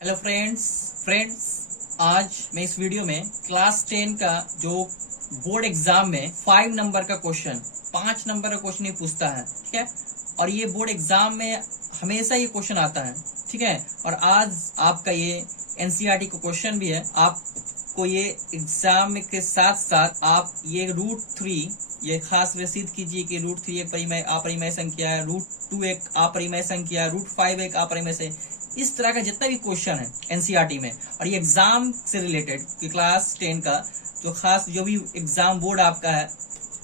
Hello friends आज मैं इस वीडियो में क्लास 10 का जो बोर्ड एग्जाम में 5 नंबर का क्वेश्चन 5 नंबर का क्वेश्चन ही पूछता है। ठीक है, और ये बोर्ड एग्जाम में हमेशा ये क्वेश्चन आता है। ठीक है, और आज आपका ये एनसीईआरटी का क्वेश्चन भी है। आपको ये एग्जाम के साथ साथ आप ये √3 ये खास रसीद कीजिए कि √3 एक अपरिमेय संख्या है, √2 एक अपरिमेय संख्या है, √5 एक अपरिमेय से इस तरह का जितना भी क्वेश्चन है एनसीईआरटी में और ये एग्जाम से रिलेटेड कि क्लास 10 का जो खास जो भी एग्जाम बोर्ड आपका है,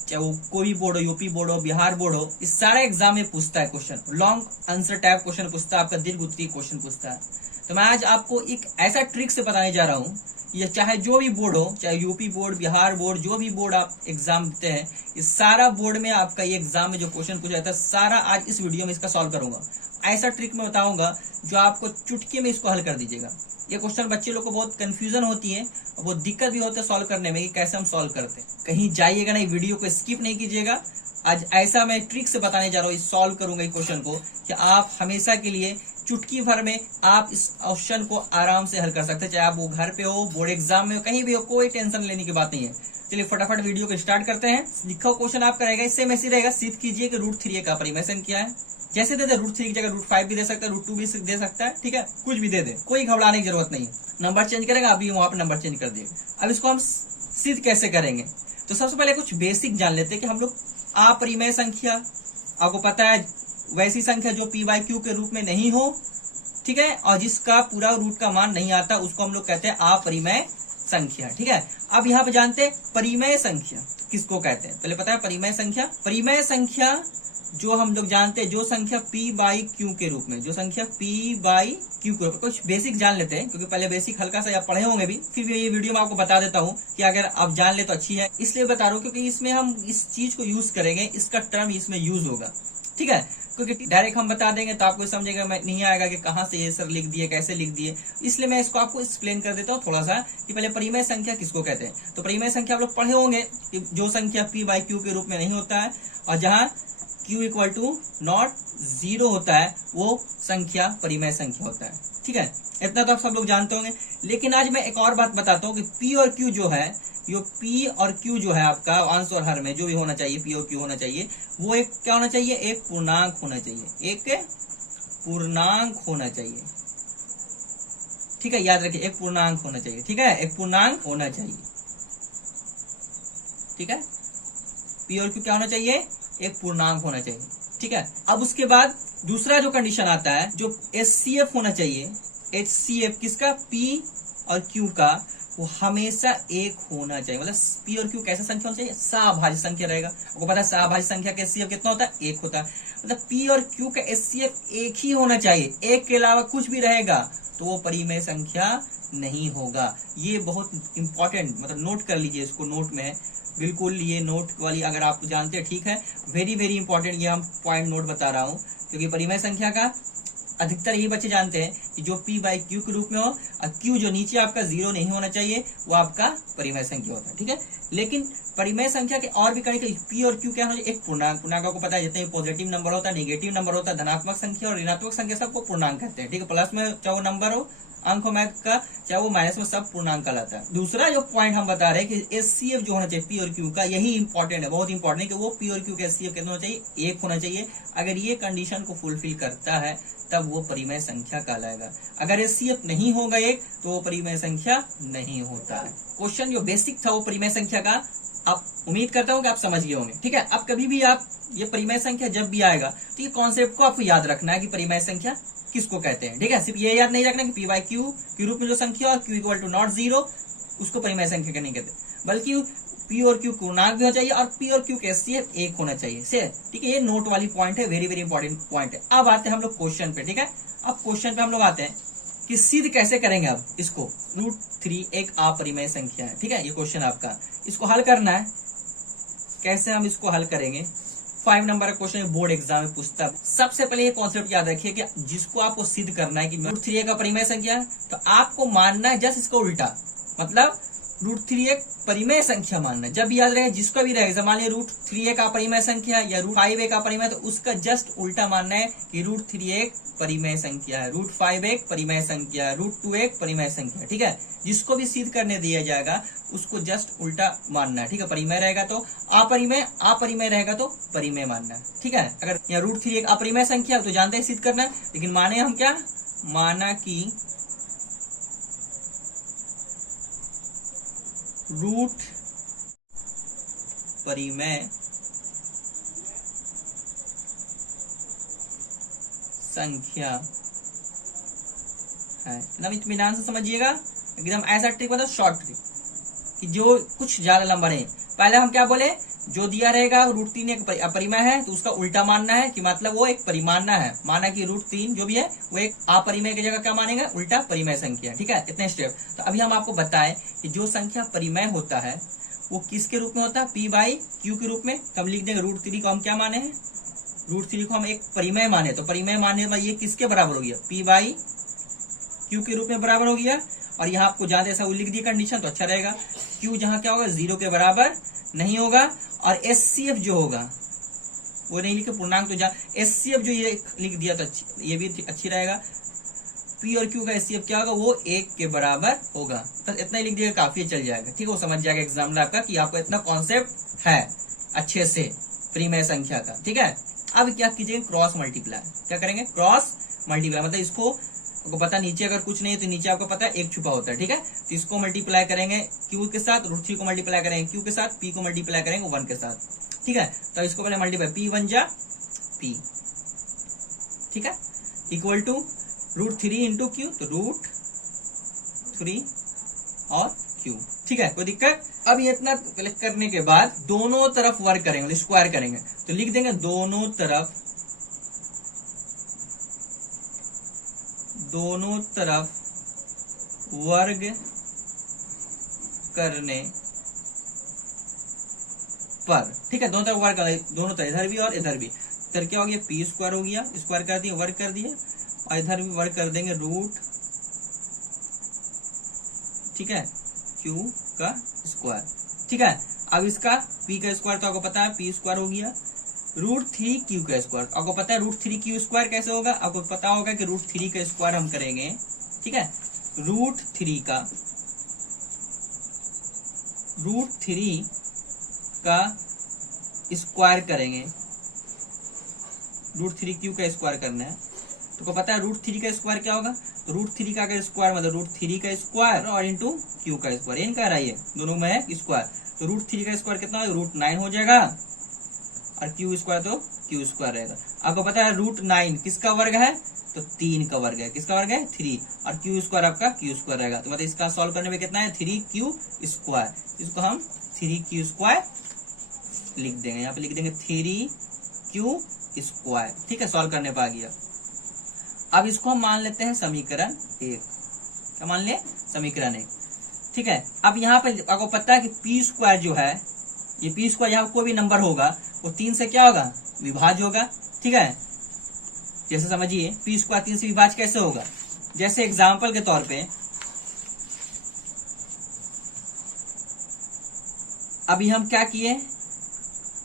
चाहे वो कोई भी बोर्ड हो, यूपी बोर्ड हो, बिहार बोर्ड हो, इस सारे एग्जाम में पूछता है question. Long answer type question पूछता है, आपका दीर्घ उत्तरीय क्वेश्चन पूछता है। तो मैं आज आपको एक ऐसा ट्रिक से बताने जा रहा हूँ, ये चाहे जो भी बोर्ड हो, चाहे यूपी बोर्ड, बिहार बोर्ड, जो भी बोर्ड आप एग्जाम देते हैं, इस सारा बोर्ड में आपका ये एग्जाम में जो क्वेश्चन पूछा जाता है सारा आज इस वीडियो में इसका सॉल्व करूंगा। ऐसा ट्रिक मैं बताऊंगा जो आपको चुटकी में इसको हल कर दीजिएगा। ये क्वेश्चन बच्चे लोग को बहुत कंफ्यूजन होती है और बहुत दिक्कत भी होता है सॉल्व करने में कि कैसे हम सॉल्व करते हैं। कहीं जाइएगा नहीं, वीडियो को स्किप नहीं कीजिएगा। आज ऐसा मैं ट्रिक से बताने जा रहा हूँ, सॉल्व करूंगा इस क्वेश्चन को कि आप हमेशा के लिए चुटकी भर में आप इस क्वेश्चन को आराम से हल कर सकते हैं, चाहे आप वो घर पे हो, बोर्ड एग्जाम में हो, कहीं भी हो, कोई टेंशन लेने की बात नहीं है। चलिए फटाफट वीडियो को स्टार्ट करते हैं। लिखा हुआ क्वेश्चन आपका रहेगा, इससे मैसी रहेगा, सिद्ध कीजिए कि √3 का अपरिमेय संख्या है। जैसे दे दे √3 की जगह √5 भी दे सकता है, √2 भी दे सकता है। ठीक है, कुछ भी दे दे, कोई घबराने की जरूरत नहीं है। नंबर चेंज करेंगे, अभी वहां पर नंबर चेंज कर दिएगा। अब इसको हम सिद्ध कैसे करेंगे, तो सबसे पहले कुछ बेसिक जान लेते हैं कि हम लोग अपरिमेय संख्या, आपको पता है वैसी संख्या जो p/q के रूप में नहीं हो, ठीक है, और जिसका पूरा रूट का मान नहीं आता, उसको हम लोग कहते हैं अपरिमेय संख्या। ठीक है, अब यहाँ पे जानते हैं परिमेय संख्या किसको कहते हैं। पहले पता है परिमेय संख्या, परिमेय संख्या जो हम लोग जानते हैं, जो संख्या p/q के रूप में, जो संख्या p/q के रूप में, कुछ बेसिक जान लेते हैं क्योंकि पहले बेसिक हल्का सा आप पढ़े होंगे भी, फिर भी ये वीडियो में आपको बता देता हूँ कि अगर आप जान ले तो अच्छी है, इसलिए बता रहा हूँ क्योंकि इसमें हम इस चीज को यूज करेंगे, इसका टर्म इसमें यूज होगा। ठीक है, क्योंकि डायरेक्ट हम बता देंगे तो आपको समझेगा नहीं आएगा कि कहाँ से ये सर लिख दिए, कैसे लिख दिए, इसलिए मैं इसको आपको एक्सप्लेन कर देता हूँ थोड़ा सा कि पहले परिमेय संख्या किसको कहते हैं। तो परिमेय संख्या आप लोग पढ़े होंगे कि जो संख्या p/q के रूप में नहीं होता है और जहाँ q = 0 होता है वो संख्या परिमेय संख्या होता है। ठीक है, इतना तो आप सब लोग जानते होंगे। लेकिन आज मैं एक और बात बताता हूँ कि p और q जो है, यो p और q जो है आपका अंश और हर में जो भी होना चाहिए, p और q होना चाहिए, वो एक क्या होना चाहिए, एक पूर्णांक होना चाहिए, एक पूर्णांक होना चाहिए। ठीक है, याद रखिए एक पूर्णांक होना चाहिए। ठीक है, एक पूर्णांक होना चाहिए। ठीक है, p और q क्या होना चाहिए, एक पूर्णांक होना चाहिए। ठीक है, अब उसके बाद दूसरा जो कंडीशन आता है, जो HCF होना चाहिए, HCF किसका, p और q का, वो हमेशा एक होना चाहिए। मतलब p और q कैसा संख्या होना चाहिए, सहाभाज्य संख्या रहेगा। आपको पता है सहाभाज्य संख्या का HCF कितना होता है, एक होता है। मतलब p और q का HCF एक ही होना चाहिए, एक के अलावा कुछ भी रहेगा तो वो परिमेय संख्या नहीं होगा। ये बहुत इंपॉर्टेंट, मतलब नोट कर लीजिए इसको, नोट में बिल्कुल ये नोट वाली अगर आप जानते हैं ठीक है, वेरी वेरी इंपॉर्टेंट ये हम पॉइंट नोट बता रहा हूँ क्योंकि परिमेय संख्या का अधिकतर यही बच्चे जानते हैं कि जो p/q के रूप में हो और q जो नीचे आपका 0 नहीं होना चाहिए वो आपका परिमेय संख्या होता है। ठीक है, लेकिन परिमेय संख्या के और भी कई p और q क्या होना चाहिए, एक पूर्णांक। पूर्णांक को पता है जितने पॉजिटिव नंबर होता है, नेगेटिव नंबर होता है, धनात्मक संख्या और ऋणात्मक संख्या सबको पूर्णांक कहते हैं। ठीक है, प्लस में चाहे वो नंबर हो, अंक हो मैथ का, चाहे वो माइनस में, सब पूर्णांक कहलाता है। दूसरा जो पॉइंट हम बता रहे हैं कि HCF जो होना चाहिए p और q का, यही इंपॉर्टेंट है, बहुत इंपॉर्टेंट है कि वो p और q का HCF कितना होना चाहिए, एक होना चाहिए। अगर ये कंडीशन को फुलफिल करता है तब वो परिमेय संख्या कहलाएगा। अगर HCF नहीं होगा एक तो वो परिमेय संख्या नहीं होता है। क्वेश्चन जो बेसिक था वो परिमेय संख्या का, आप उम्मीद करता हूँ कि आप समझ गए होंगे। ठीक है, अब कभी भी आप ये परिमेय संख्या जब भी आएगा तो ये कॉन्सेप्ट को आपको याद रखना है कि परिमेय संख्या किसको कहते हैं। ठीक है, सिर्फ ये याद नहीं रखना कि p/q के रूप में जो संख्या और q = 0 उसको परिमेय संख्या का नहीं कहते, बल्कि p और q पूर्णांक भी होना चाहिए और p और q का HCF एक होना चाहिए। से ठीक है, ये नोट वाली पॉइंट है, वेरी वेरी इंपॉर्टेंट पॉइंट है। अब आते हैं हम लोग क्वेश्चन पे। ठीक है, अब क्वेश्चन पे हम लोग आते हैं कि सिद्ध कैसे करेंगे। अब इसको √3 एक अपरिमेय संख्या है। ठीक है, ये क्वेश्चन आपका, इसको हल करना है। कैसे हम इसको हल करेंगे, 5 नंबर का क्वेश्चन बोर्ड एग्जाम में पूछता है। सबसे पहले ये कॉन्सेप्ट याद रखिए कि जिसको आपको सिद्ध करना है कि √3 का परिमेय संख्या है तो आपको मानना है जस्ट इसका उल्टा, मतलब √3 एक परिमेय संख्या मानना है। जब याद रहे जिसका भी रहेगा, मान लिया √3 एक अपरिमेय संख्या है या √5 एक अपरिमेय, तो उसका जस्ट उल्टा मानना है कि √3 एक परिमेय संख्या है, √5 एक परिमेय संख्या है, √2 एक परिमेय संख्या है। ठीक है, जिसको भी सिद्ध करने दिया जाएगा उसको जस्ट उल्टा मानना है। ठीक है, परिमेय रहेगा तो अपरिमेय, अपरिमेय रहेगा तो परिमेय मानना है। ठीक है, अगर यहाँ √3 एक अपरिमेय संख्या तो जानते हैं सिद्ध करना है, लेकिन माने हम क्या, माना कि रूट परिमेय संख्या है। एकदम इत्मीनान से समझिएगा, एकदम ऐसा ट्रिक मतलब शॉर्ट ट्रिक कि जो कुछ ज्यादा लंबा नहीं। पहले हम क्या बोले, जो दिया रहेगा √3 एक अपरिमेय है तो उसका उल्टा मानना है कि मतलब वो एक परिमानना है। माना कि √3 जो भी है वो एक अपरिमेय की जगह क्या मानेगा, उल्टा परिमेय संख्या। ठीक है, इतने स्टेप। तो अभी हम आपको बताएं कि जो संख्या परिमेय होता है वो किसके रूप में होता है, p/q के रूप में। कब लिख देंगे, √3 को हम क्या माने हैं, √3 को हम एक परिमेय माने, तो परिमेय मानने वाला ये किसके बराबर हो गया, p/q के रूप में बराबर हो गया। और यहाँ आपको ज्यादा ऐसा लिख दिया कंडीशन तो अच्छा रहेगा, q जहाँ क्या होगा 0 के बराबर नहीं होगा, और SCF जो होगा वो नहीं लिखे पूर्णांक, तो SCF जो ये लिख दिया तो ये भी अच्छी रहेगा। P और Q का SCF क्या होगा, वो 1 के बराबर होगा। तो इतना ही लिख दिएगा, काफी चल जाएगा। ठीक है, वो समझ जाएगा एग्जामिनर आपका कि आपको इतना कॉन्सेप्ट है अच्छे से परिमेय संख्या का। ठीक है, अब क्या कीजिएगा, क्रॉस मल्टीप्लाई। क्या करेंगे, क्रॉस मल्टीप्लाई, मतलब इसको आपको पता नीचे अगर कुछ नहीं है तो नीचे आपको पता है 1 छुपा होता है। ठीक है, तो इसको मल्टीप्लाई करेंगे Q के साथ, √3 को मल्टीप्लाई करेंगे Q के साथ, P को मल्टीप्लाई करेंगे 1 के साथ। ठीक है, तो इसको पहले मल्टीप्लाई, P1 जा P। ठीक है, इक्वल टू √3 इंटू Q, तो √3 और Q। ठीक है, कोई दिक्कत। अब ये इतना कलेक्ट करने के बाद दोनों तरफ वर्ग करेंगे, स्क्वायर करेंगे, तो लिख देंगे दोनों तरफ वर्ग करने पर। ठीक है, दोनों तरफ वर्ग कर, दोनों तरफ इधर भी और इधर भी। इधर क्या हो गया, p² हो गया, स्क्वायर कर दिया, वर्ग कर दिया, और इधर भी वर्ग कर देंगे रूट, ठीक है, q का स्क्वायर। ठीक है, अब इसका p का स्क्वायर तो आपको पता है p² हो गया, √3q का स्क्वायर आपको पता है, √3q स्क्वायर कैसे होगा, आपको पता होगा कि √3 का स्क्वायर हम करेंगे। ठीक है, √3 का स्क्वायर करेंगे, √3q का स्क्वायर करना है, तो पता है √3 का स्क्वायर क्या होगा, तो √3 का अगर स्क्वायर मतलब √3 का स्क्वायर और इंटू q का स्क्वायर, इन कह रहा है, दोनों में है स्क्वायर, तो √3 का स्क्वायर कितना होगा, √9 हो जाएगा, और q स्क्वायर तो q स्क्वायर रहेगा। आपको पता है √9 किसका वर्ग है, तो 3 का वर्ग है, किसका वर्ग है 3, और q स्क्वायर आपका q स्क्वायर रहेगा। तो मतलब इसका सॉल्व करने में कितना है 3q स्क्वायर, इसको हम 3q स्क्वायर लिख देंगे, यहाँ पे लिख देंगे 3q स्क्वायर। ठीक है, सॉल्व करने पर आ गया। अब इसको हम मान लेते हैं समीकरण 1, क्या मान ले, समीकरण 1। ठीक है, अब यहाँ पे आपको पता है कि p² जो है, ये p² यहाँ कोई भी नंबर होगा वो 3 से क्या होगा, विभाज्य होगा। ठीक है, जैसे समझिए p² 3 से विभाज्य कैसे होगा, जैसे एग्जाम्पल के तौर पे अभी हम क्या किए,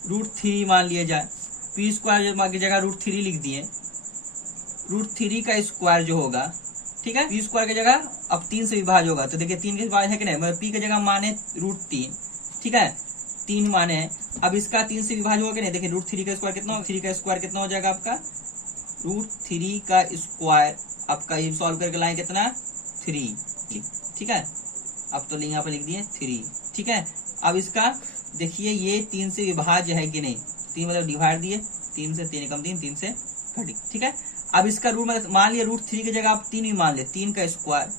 √3 मान लिया जाए, p² की जगह √3 लिख दिए, √3 का स्क्वायर जो होगा, ठीक है, p² की जगह अब 3 से विभाज्य होगा, तो देखिए 3 के विभाज्य है कि नहीं, मतलब p की जगह माने √3, ठीक है, 3 माने, अब इसका 3 से विभाज्य होगा कि नहीं, देखिए √3 का स्क्वायर कितना, 3 का स्क्वायर कितना हो जाएगा आपका, √3 का स्क्वायर आपका ये सॉल्व करके लाए कितना 3। ठीक है, अब तो यहाँ पे लिख दिए 3। ठीक है, अब इसका देखिए ये 3 से विभाज्य है कि नहीं, 3 मतलब डिवाइड दिए, 3 से 3 कम 3 से 30। ठीक है, अब इसका रूट मतलब मान लिया √3 की जगह आप 3 भी मान ले, 3 का स्क्वायर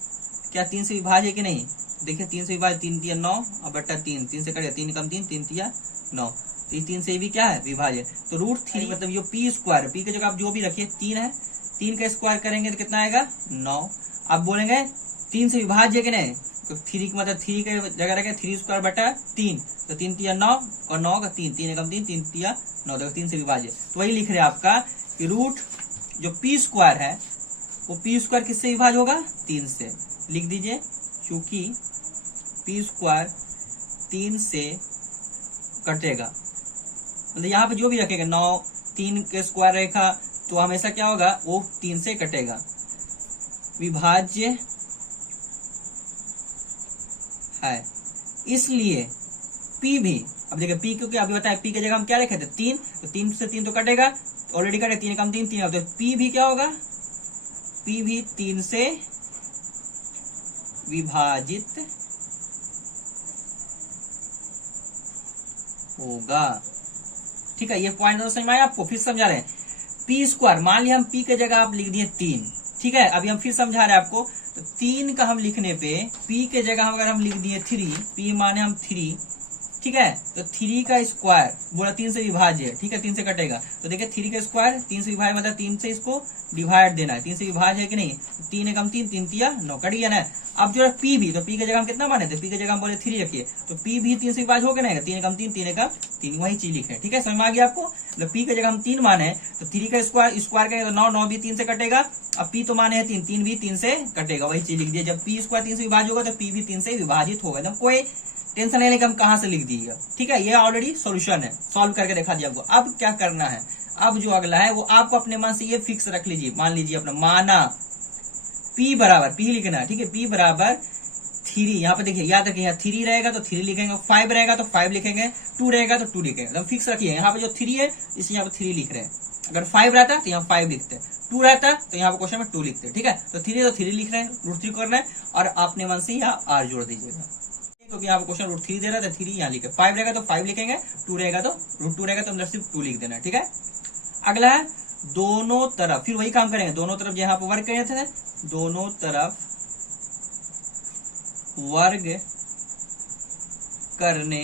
क्या 3 से विभाज्य है कि नहीं, देखिए 3 से विभाज्य, 3 तिया 9 और बट्टा 3, 3 से कटेगा 3 कम 3, 3 तिया 9, तो ये 3 से भी क्या है विभाज्य, तो √3 मतलब ये p² p की जगह आप जो भी रखिए 3 है, 3 का स्क्वायर करेंगे तो कितना आएगा 9। अब बोलेंगे 3 से विभाज्य है कि नहीं, तो 3 मतलब 3 के जगह रखे 3² बटा 3, तो 3 तिया 9 और 9 का 3, 3 कम 3, 3 तिया 9, देखो 3 से विभाज्य, तो वही लिख रहे हैं आपका कि रूट जो p² है वो p² किससे विभाज्य होगा 3 से, लिख दीजिए, क्योंकि पी स्क्वायर 3 से कटेगा। मतलब यहाँ पे जो भी रखेगा 9 3 के स्क्वायर रेखा तो हमेशा क्या होगा, वो 3 से कटेगा। विभाज्य है, इसलिए P भी, अब देखिए P क्योंकि अभी बताया P की जगह हम क्या रखे थे 3, तो 3 से 3 तो कटेगा, ऑलरेडी कटे, 3 कम 3 3, तो P भी क्या होगा, P भी 3 से विभाजित होगा। ठीक है, ये पॉइंट समझ में आया आपको, फिर समझा रहे हैं। पी स्क्वायर, मान लिया हम P की जगह आप लिख दिए 3, ठीक है, अभी हम फिर समझा रहे हैं आपको। तो 3 का हम लिखने पे P के जगह अगर हम लिख दिए 3, P माने हम 3, ठीक है, तो 3 का स्क्वायर बोला 3 से विभाज्य है, ठीक है, 3 से कटेगा, तो देखिए 3 का स्क्वायर 3 से विभाज्य मतलब 3 से इसको डिवाइड देना है, 3 से विभाज्य है कि नहीं, 3 एकम 3 3 तिया 9 कट गया ना। अब जो है P भी, तो P की जगह हम कितना माने थे, P की जगह हम बोले 3 रखिए, तो P भी 3 से विभाज्य हो गया ना, 3 एकम 3 3 एकम 3, वही चीज लिखे, ठीक है, समझ में आ गया आपको। मतलब P की जगह हम 3 माने तो 3 का स्क्वायर करेंगे तो 9 9 भी 3 से कटेगा, अब P तो माने है 3 3 भी 3 से कटेगा, वही चीज लिख दिया। जब P स्क्वायर 3 से विभाज्य होगा तो P भी 3 से विभाजित होगा, एकदम कोई टेंशन लेने का हम कहां से लिख दिएगा, ठीक है, ये ऑलरेडी सॉल्यूशन है, सॉल्व करके दिखा दिया आपको। अब क्या करना है, अब जो अगला है वो आपको अपने मन से ये फिक्स रख लीजिए, मान लीजिए अपना माना P बराबर, P लिखना है, ठीक है, P बराबर 3, यहाँ पे देखिए याद रखिए, 3 रहेगा तो 3 लिखेंगे, 5 रहेगा तो 5 लिखेंगे, 2 रहेगा तो 2 लिखेंगे, एकदम फिक्स रखिए। यहाँ पे जो 3 है इसलिए यहाँ पे 3 लिख रहे हैं, अगर 5 रहता तो यहाँ 5 लिखते, 2 रहता तो यहाँ पे क्वेश्चन में 2 लिखते, ठीक है, तो 3 लिख रहे हैं, √3 करना है, और अपने मन से यहाँ R जोड़ दीजिएगा, क्योंकि यहाँ पे क्वेश्चन √3 दे रहा था, 3 यहाँ लिखे, 5 रहेगा तो 5 लिखेंगे, 2 रहेगा तो √2 रहेगा तो अंदर सिर्फ 2 लिख देना, ठीक है। अगला है दोनों तरफ, फिर वही काम करेंगे, दोनों तरफ यहाँ पे वर्ग करे थे, दोनों तरफ वर्ग करने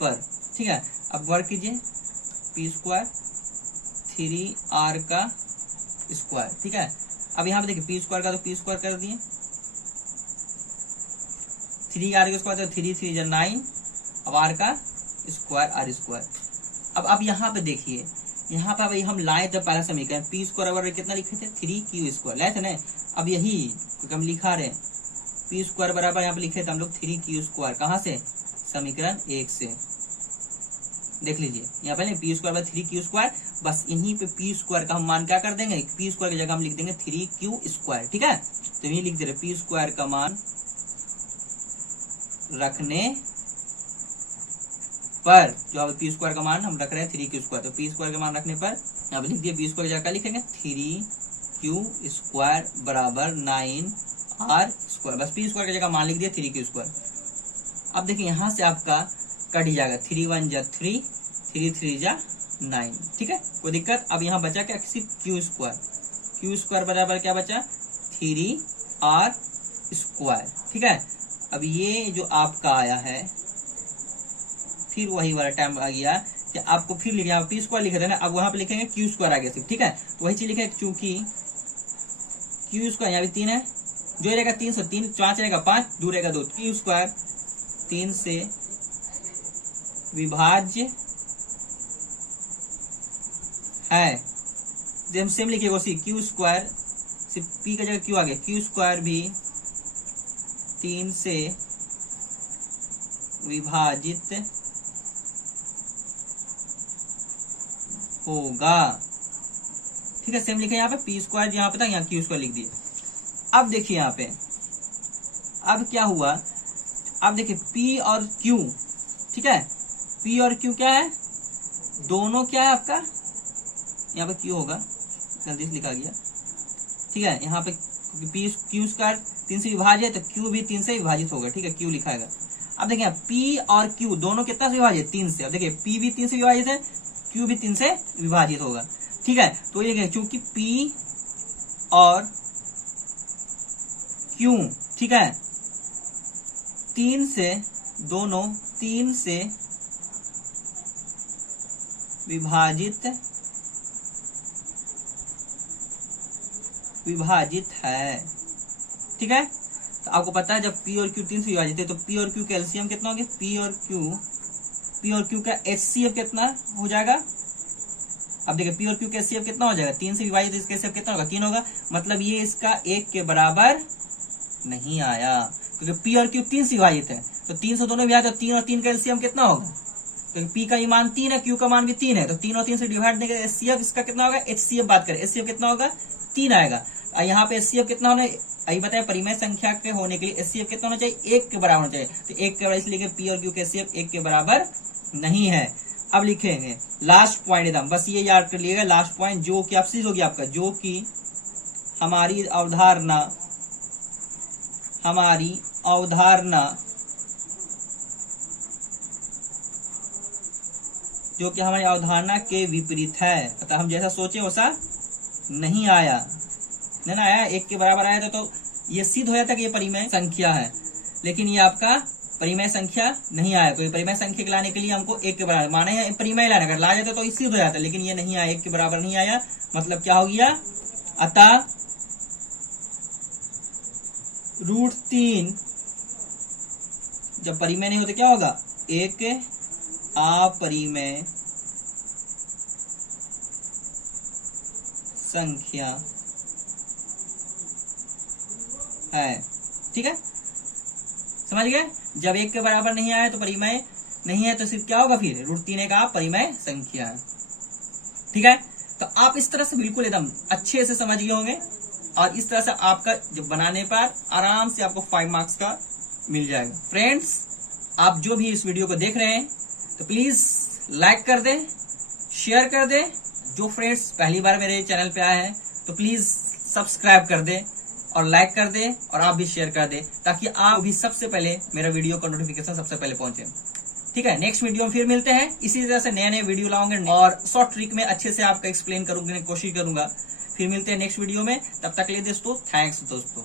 पर, ठीक है, अब वर्ग कीजिए P स्क्वायर 3R का स्क्वायर, ठीक है। अब यहाँ पे देखिए P स्क्वायर का तो P स्क्वायर कर दिए, 3R का स्क्वायर तो 3 3 9, अब R का स्क्वायर R स्क्वायर। अब यहाँ पे देखिए, यहाँ पे अभी हम लाए थे पहला समीकरण, P स्क्वायर बराबर कितना लिखे थे 3Q स्क्वायर, लाए थे ना। अब यही हम लिखा रहे P स्क्वायर बराबर यहाँ पे लिखे थे हम लोग 3Q स्क्वायर, कहाँ से, समीकरण 1 से, देख लीजिए यहाँ पे P स्क्वायर बराबर 3Q स्क्वायर, बस इन्हीं पे P स्क्वायर का हम मान क्या कर देंगे, P स्क्वायर की जगह हम लिख देंगे 3Q स्क्वायर, ठीक है, तो यही लिख दे रहे P स्क्वायर का मान रखने पर, जो अब P स्क्वायर का मान हम रख रहे हैं 3Q स्क्वायर, तो P स्क्वायर का मान रखने पर अब लिख दिए P स्क्वायर की जगह लिखेंगे 3Q स्क्वायर बराबर 9R स्क्वायर, बस P स्क्वायर की जगह मान लिख दिया 3Q स्क्वायर। अब देखिए यहाँ से आपका कट ही जाएगा, 3 1 जा 3, 3 3 जा 9, ठीक है, कोई दिक्कत। अब यहाँ बचा क्या, सिर्फ Q स्क्वायर, Q स्क्वायर बराबर क्या बचा 3R स्क्वायर, ठीक है। अब ये जो आपका आया है, फिर वही वाला टाइम आ गया कि आपको फिर लिखे, P स्क्वायर लिखे थे ना, अब वहां पे लिखेंगे Q स्क्वायर आ गया सिर्फ, ठीक है, तो वही चीज लिखे, चूंकि Q स्क्वायर यहाँ भी 3 है, जो रहेगा 3 से 3, 5 रहेगा 5, 2 रहेगा 2, Q स्क्वायर 3 से विभाज्य है, जब हम सेम लिखिएगा उसी Q स्क्वायर, सिर्फ P का जगह Q आ गया, Q स्क्वायर भी 3 से विभाजित होगा, ठीक है, सेम लिखे यहाँ पे P स्क्वायर, यहाँ पे था, यहाँ Q स्क्वायर लिख दिए। अब देखिए यहाँ पे अब क्या हुआ, अब देखिए P और Q, ठीक है, P और Q क्या है, दोनों क्या है आपका, यहाँ पे Q होगा, गलती से लिखा गया, ठीक है, यहाँ पे Q स्क्वायर 3 से विभाजित है तो Q भी 3 से विभाजित होगा, ठीक है, Q लिखा है। अब देखिए P और Q दोनों कितना से विभाजित, 3 से, अब देखिए P भी 3 से विभाजित है, Q भी 3 से विभाजित होगा, ठीक है, तो ये चूंकि P और Q, ठीक है, 3 से, दोनों 3 से विभाजित है, ठीक है, तो आपको पता है जब P और Q 3 से विभाजित है तो P और Q का एलसीएम कितना हो गया, P और Q का HCF कितना हो जाएगा। अब देखिए P और Q का HCF कितना हो जाएगा, 3 से विभाजित, इसका HCF कितना होगा, 3 होगा, मतलब ये इसका 1 के बराबर नहीं आया, क्योंकि पी और क्यू 3 से विभाजित है, तो 3 से दोनों विभाजित, तो 3 और 3 का एलसीएम कितना होगा, तो पी का मान 3 है, क्यू का मान भी 3 है, तो 3 और 3 से डिवाइड देंगे, एचसीएफ इसका कितना होगा, एचसीएफ बात करें, एचसीएफ कितना होगा 3 आएगा। यहाँ पे एचसीएफ कितना होना, अभी बताया परिमेय संख्या के होने के लिए एचसीएफ कितना होना चाहिए, 1 के बराबर होना चाहिए, तो 1 के बराबर इसलिए पी और क्यू के एचसीएफ 1 के बराबर नहीं है। अब लिखेंगे लास्ट पॉइंट एकदम, बस ये याद कर लिएगा लास्ट पॉइंट, जो कि आप सीध होगी आपका, जो कि हमारी अवधारणा जो कि हमारी अवधारणा के विपरीत है, अतः हम जैसा सोचे वैसा नहीं आया, नहीं ना आया, 1 के बराबर आया तो ये सिद्ध हो जाता कि ये परिमेय संख्या है, लेकिन ये आपका परिमेय संख्या नहीं आया। कोई परिमेय संख्या लाने के लिए हमको 1 के बराबर माने है, परिमेय लाने अगर ला जाता तो सिद्ध हो जाता, लेकिन ये नहीं आया, 1 के बराबर नहीं आया, मतलब क्या हो गया, अतः √3 जब परिमेय नहीं होते क्या होगा, एक अपरिमेय संख्या है। ठीक है, समझ गए, जब 1 के बराबर नहीं आया तो परिमेय नहीं है, तो सिर्फ क्या होगा फिर √3 एक अपरिमेय संख्या है। ठीक है, तो आप इस तरह से बिल्कुल एकदम अच्छे से समझ गए होंगे, और इस तरह से आपका जब बनाने पर आराम से आपको 5 मार्क्स का मिल जाएगा। फ्रेंड्स, आप जो भी इस वीडियो को देख रहे हैं तो प्लीज लाइक कर दें, शेयर कर दें, जो फ्रेंड्स पहली बार मेरे चैनल पे आए हैं तो प्लीज सब्सक्राइब कर दें और लाइक कर दें, और आप भी शेयर कर दें, ताकि आप भी सबसे पहले मेरा वीडियो का नोटिफिकेशन सबसे पहले पहुंचे। ठीक है, नेक्स्ट वीडियो में फिर मिलते हैं, इसी तरह से नए नए वीडियो लाऊंगे और शॉर्ट ट्रिक में अच्छे से आपका एक्सप्लेन करूंगा, कोशिश करूंगा। फिर मिलते हैं नेक्स्ट वीडियो में, तब तक के लिए दोस्तों थैंक्स दोस्तों।